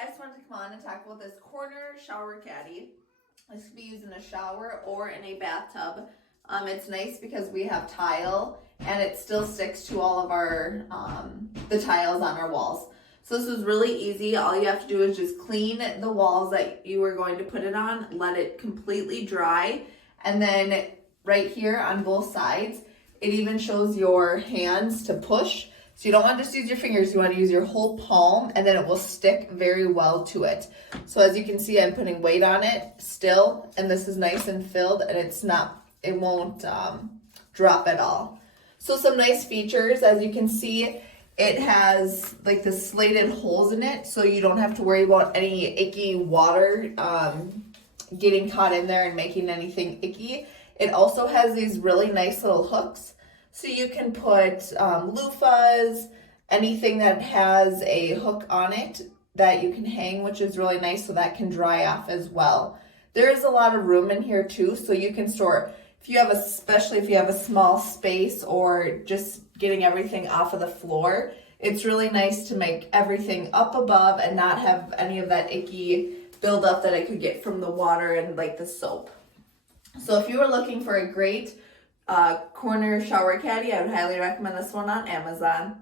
I just wanted to come on and talk about this corner shower caddy. This could be used in a shower or in a bathtub. It's nice because we have tile and it still sticks to all of our the tiles on our walls. So this was really easy. All you have to do is just clean the walls that you were going to put it on, let it completely dry, and then right here on both sides, it even shows your hands to push. So you don't want to just use your fingers, you want to use your whole palm, and then it will stick very well to it. So as you can see, I'm putting weight on it still, and this is nice and filled, and it won't drop at all. So some nice features, as you can see, it has like the slated holes in it, so you don't have to worry about any icky water getting caught in there and making anything icky. It also has these really nice little hooks. So you can put loofahs, anything that has a hook on it that you can hang, which is really nice, so that can dry off as well. There is a lot of room in here too, so you can store, especially if you have a small space or just getting everything off of the floor, it's really nice to make everything up above and not have any of that icky buildup that I could get from the water and like the soap. So if you were looking for a great corner shower caddy, I would highly recommend this one on Amazon.